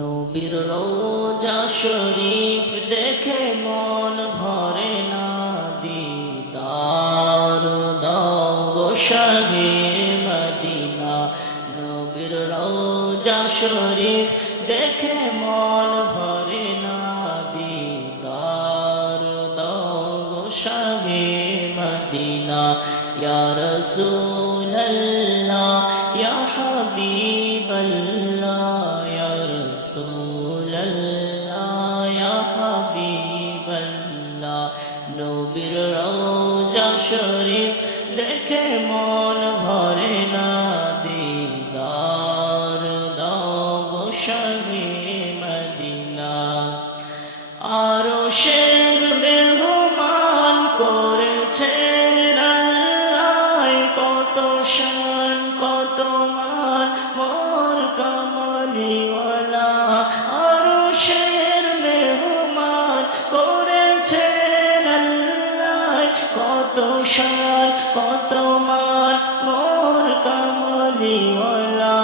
নবীর রওজা শরীফ দেখে মন ভরে না, দিদার দাও গো শাহে মদিনা। নবীর রওজা শরীফ দেখে মন ভরে না, দিদার দাও গো শাহে মদিনা। ইয়া রাসূলাল্লাহ ইয়া হাবিবাল্লাহ, ইয়া রাসূলাল্লাহ ইয়া হাবিবাল্লাহ। নবীর রওজা শরীফ দেখে মন ভরে না, দিদার দাও গো শাহে মদিনা। আরশের মেহমান করেছেন আল্লাহ, কত শান কত মান মোর কামলিওয়ালা। আরশের মেহমান করেছেন আল্লাহ, কত শান কত মান মোর কামলিওয়ালা।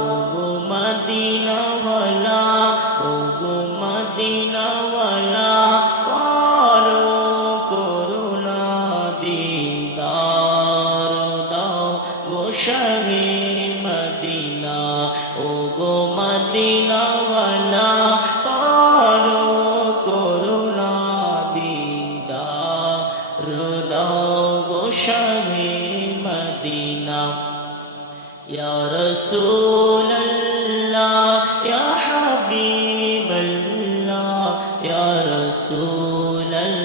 ও গো মদিনাওয়ালা, ও গো মদিনাওয়ালা, করো করুণা, দিদার দাও গো শাহে মদিনা। ও গো মদিনাওয়ালা, করো করুণা, দিদার দাও গো শাহে মদিনা। ইয়া রাসূলাল্লাহ ইয়া হাবিবাল্লাহ, ইয়া রাসূলাল্লাহ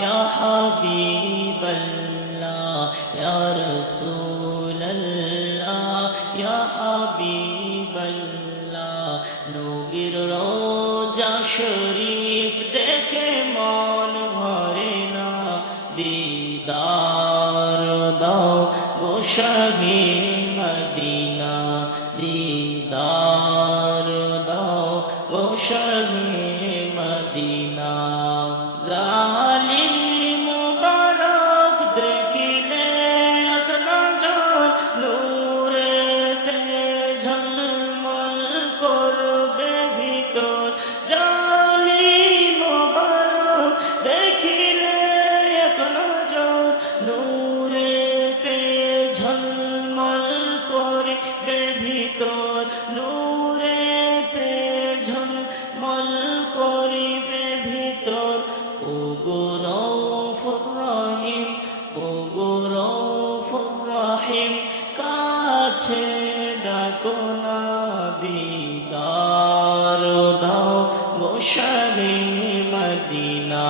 ইয়া হাবিবাল্লাহ, ইয়া রাসূলাল্লাহ ইয়া হাবিবাল্লাহ। নবীর রওজা শরীফ দেখে মন ভরে না, দিদার দাও গো শাহে মদিনা। দিদার দাও গো শাহে মদিনা। জালিল মুবারক দেখিলে এক নজর নূরেতে ঝলমল করবে ভিতর। জালিল মুবারক দেখিলে এক নজর নূরেতে ঝলমল করবে ভিতর। নূরেতে ঝলমল করিবে ভিতর। ও গো রউফুর রহিম, ও গো রউফুর রহিম, কাছে ডাকো না, দিদার দাও গো শাহে মদিনা।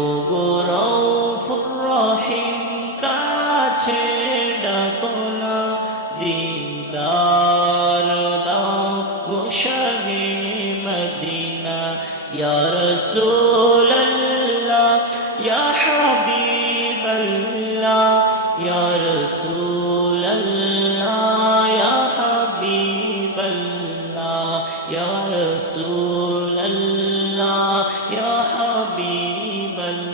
ও গো রউফুর রহিম, কাছে ডাকো না, দিদার দাও গো শাহে মদিনা। ইয়া রাসূলাল্লাহ ইয়া হাবিবাল্লাহ, ইয়া রাসূলাল্লাহ ইয়া হাবিবাল্লাহ, ইয়া রাসূলাল্লাহ ইয়া হাবিবাল্লাহ।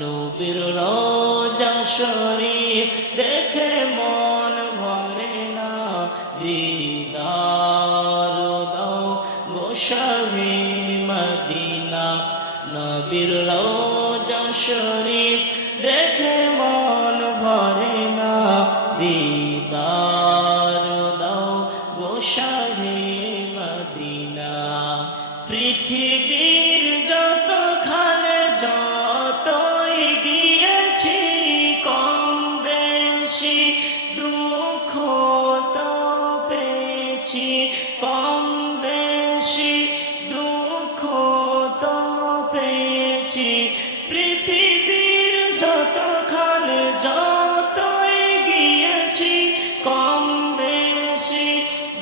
নবীর রওজা শরীফ দেখে মন ভরে না, দিদার দাও গো শাহে মদিনা। নবীর রওজা শরীফ দেখে মন ভরে না, দিদার দাও গো শাহে মদিনা। পৃথিবীর যতখানে যতই গিয়েছি, কম বেশি দুঃখ তো পেয়েছি, কম বেশি দুঃখ তো পেয়েছি। পৃথিবীর যতখানে যতই গিয়েছি, কম বেশি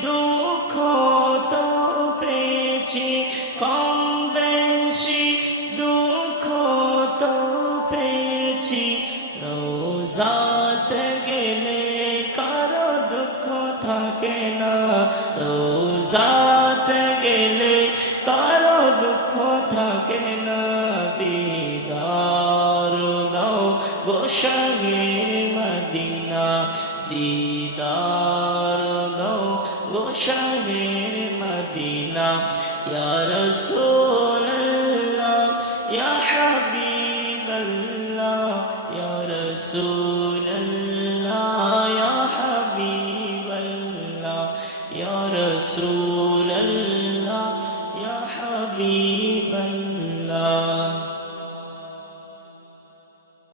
দুঃখ তো পেয়েছি, কম বেশি দুঃখ তো পেয়েছি। রওজাতে গেলে কারো দুঃখ থাকে না, রওজাতে গেলে কারো দুঃখ থাকে না, দিদার দাও গো শাহে মদিনা। দিদার দাও গো শাহে মদিনা ইয়া রাসূল